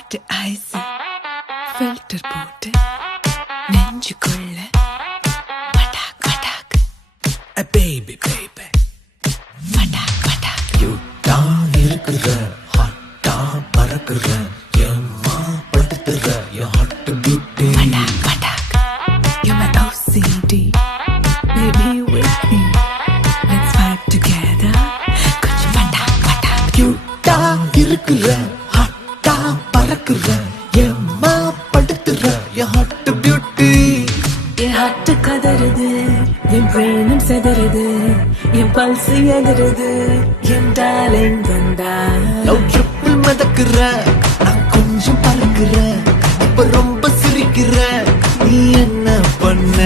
heart ice filter போட்டு நெஞ்சுக்குள்ள பட்டாக் பட்டாக் baby baby பட்டாக் பட்டாக் கியூட்டா இருக்கிற ஹாட்டா பறக்குற ஏம்மா படுத்துற என் ஹாட் பியூட்டி பட்டாக் பட்டாக் You're my OCD Baby with me Let's fight together கொஞ்சம் பட்டாக் பட்டாக் கியூட்டா இருக்கிற ஹாட்டா பறக்குற ஏம்மா படுத்துற என் ஹாட் பியூட்டி என் ஹார்ட் கதறுது என் பிரெயினும் செதறுது என் பல்ஸ் எதிருது என் டார்லிங் வந்தா லவ் ட்ரிப்பில் மிதக்குற நான் கொஞ்சம் பறக்குற இப்ப ரொம்ப சிரிக்கிற நீ என்ன பண்ண